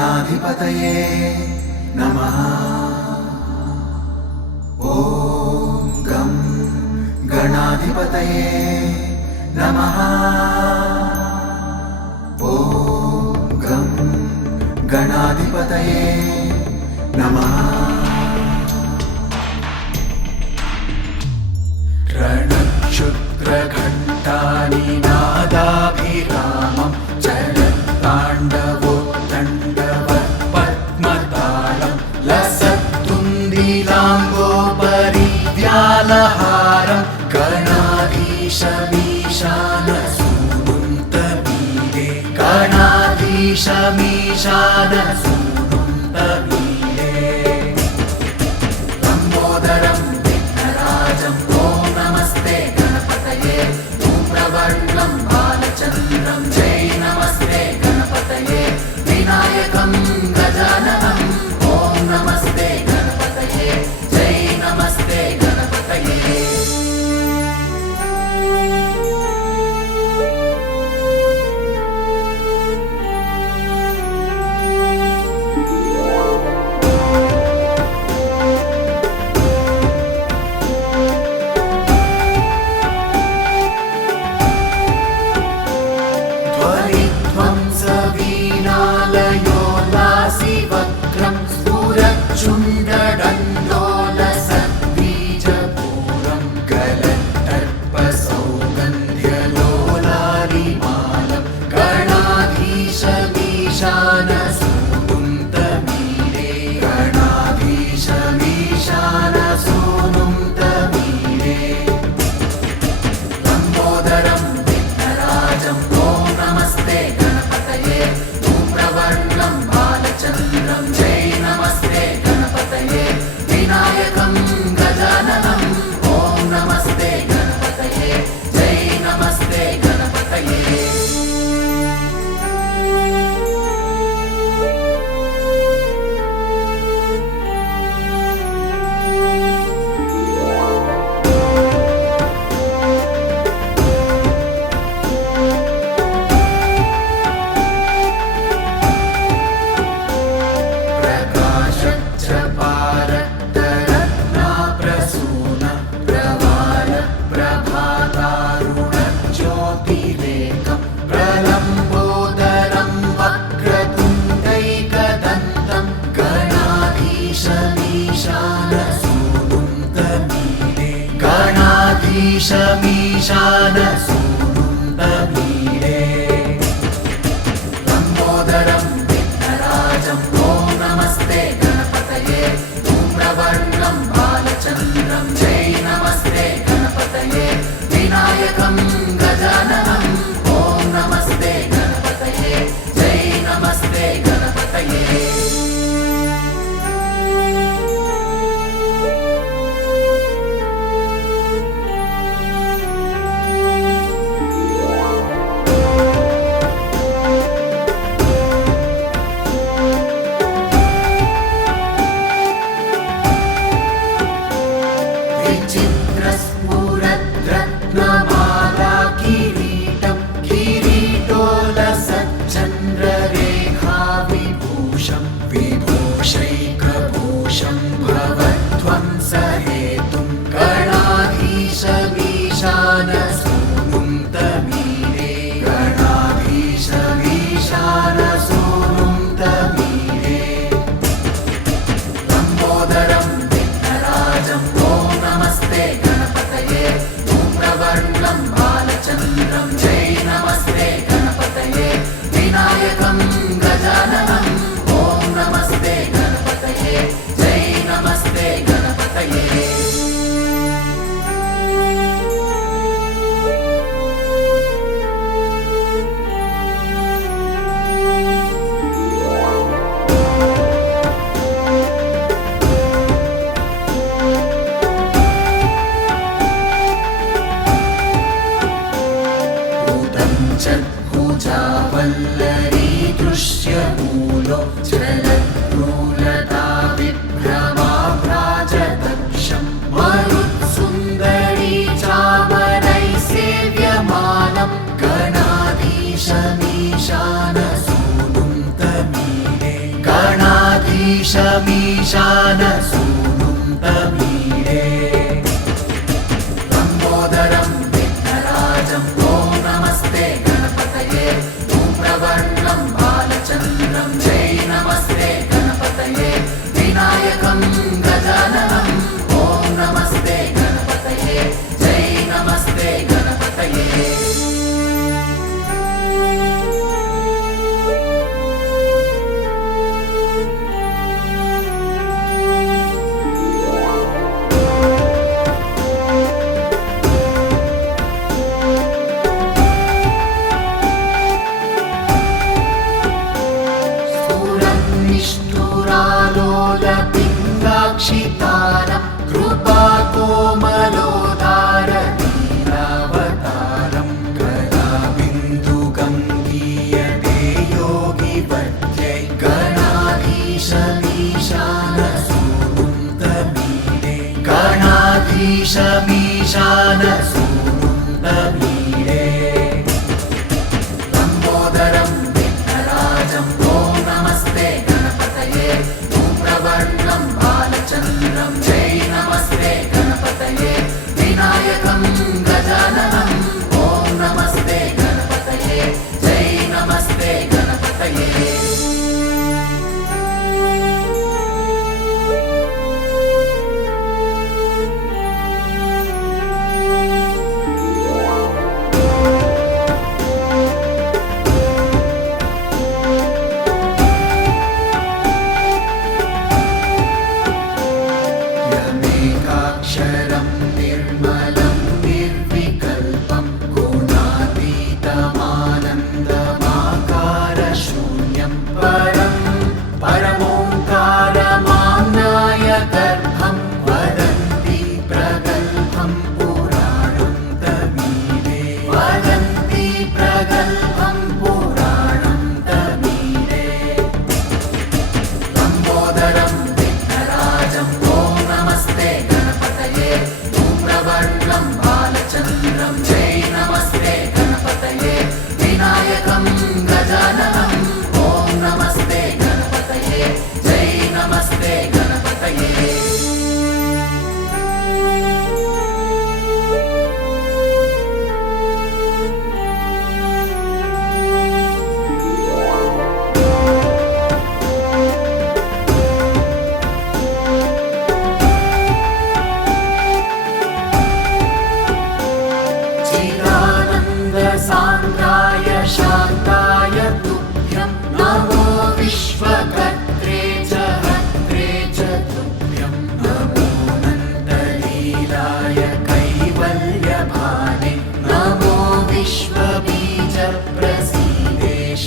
गणाधिपतये नमः। ॐ गं गणाधिपतये नमः। ॐ गं गणाधिपतये नमः। रणक्षुद्रघण्टानिनादाभिरामं चलत्ताण्डवोत्तण्डवत्पद्मतालं लसत्तुन्दिलाम्बोपरिव्यालहारं गणाधीशमीशानसूनुन्तमीडे गणाधीशमीशानसूनुन्तमीडे लम्बोदरं विघ्नराजं ॐ नमस्ते गणपतये धूम्रवर्णं बालचन्द्रं जय नमस्ते गणपतये विनायकं गजाननं ॐ नमस्ते गणपतये जय नमस्ते गणपतये। ध्वनिध्वंसवीणालयोल्लासिवक्त्रं स्फुरच्चुण्डदण्डोलसद्बीजपूरं गलत्तर्पसौगन्ध्यलोलारिमालं गणाधीशमीशानसूनुन्तमीडे गणाधीशमीशानसूनुन्तमीडे लम्बोदरं विघ्नराजं ॐ नमस्ते गणपतये धूम्रवर्णं बालचन्द्रं जय नमस्ते गणपतये विनायकं गजाननं ॐ नमस्ते गणपतये जय नमस्ते गणपतये। प्रकाशच्चपारक्तरत्नाप्रसून प्रवाल प्रभातारुणज्योतिरेकं प्रलम्बोदरं वक्रतुण्डैकदन्तं गणाधीशमीशानसूनुन्तमीडे गणाधीशमीशानसूनुन्तमीडे लम्बोदरं विघ्नराजं ॐ नमस्ते गणपतये धूम्रवर्णं बालचन्द्रं जय नमस्ते गणपतये विनायकं गजाननं ॐ नमस्ते गणपतये जय नमस्ते गणपतये। विचित्रस्फुरद्रत्नमाला किरीटं किरीटोलसच्चन्द्ररेखाविभूषं विभूषैकभूषं भवध्वंसहेतुं गणाधीशमीशानसूनुन्तमीडे गणाधीशमीशानसूनुन्तमीडे लम्बोदरं विघ्नराजं ॐ नमस्ते गणपतये धूम्रवर्णं बालचन्द्रं जय नमस्ते गणपतये विनायकं गजाननं ॐ नमस्ते गणपतये जय नमस्ते गणपतये। भुजावल्लरी दृश्यमूलो जलद्रूलता विभ्रमाभ्राजदक्षं मरुत्सुन्दरी चामरैः सेव्यमानं गणाधीशमीशानसूनुन्तमीडे गणाधीशमीशानसूनुं तमीडे लम्बोदरं विघ्नराजं ॐ नमस्ते गणपतये धूम्रवर्णं बालचन्द्रं जय नमस्ते गणपतये विनायकं गजाननं ॐ नमस्ते गणपतये जय नमस्ते गणपतये निष्ठुरालोलपिङ्गाक्षितारं कृपाकोमलोदारनीलावतारं गदाबिन्दुगङ्गीयते योगिवर्त्यै गणाधीशमीशानसूनुं तमीडे गणाधीशमीशानसूनुं तमीडे लम्बोदरं विघ्नराजं ॐ नमस्ते गणपतये धूम्रवर्णं बालचन्द्रं जय नमस्ते गणपतये विनायकं गजाननं ॐ नमस्ते गणपतये जय नमस्ते गणपतये यमेकाक्षरं निर्मलं निर्विकल्पं गुणातीतमानन्दमाकारशून्यं परं परमोङ्कारमाम्नाय गर्भं वदन्ति प्रगल्भं पुराणं तमीडे वदन्ति प्रगल्भं पुराणं तमीडे लम्बोदरं विघ्नराजं ॐ नमस्ते गणपतये धूम्रवर्णं बालचन्द्रं जय नमस्ते गणपतये विनायकं गजाननं ॐ नमस्ते गणपतये जय नमस्ते गणपतये चिदानन्दसान्द्राय शान्ताय तुभ्यं नमो विश्वकर्त्रे च हर्त्रे च तुभ्यं नमो नन्दलीलाय कैवल्यभाने नमो विश्वबीजप्रसीदेश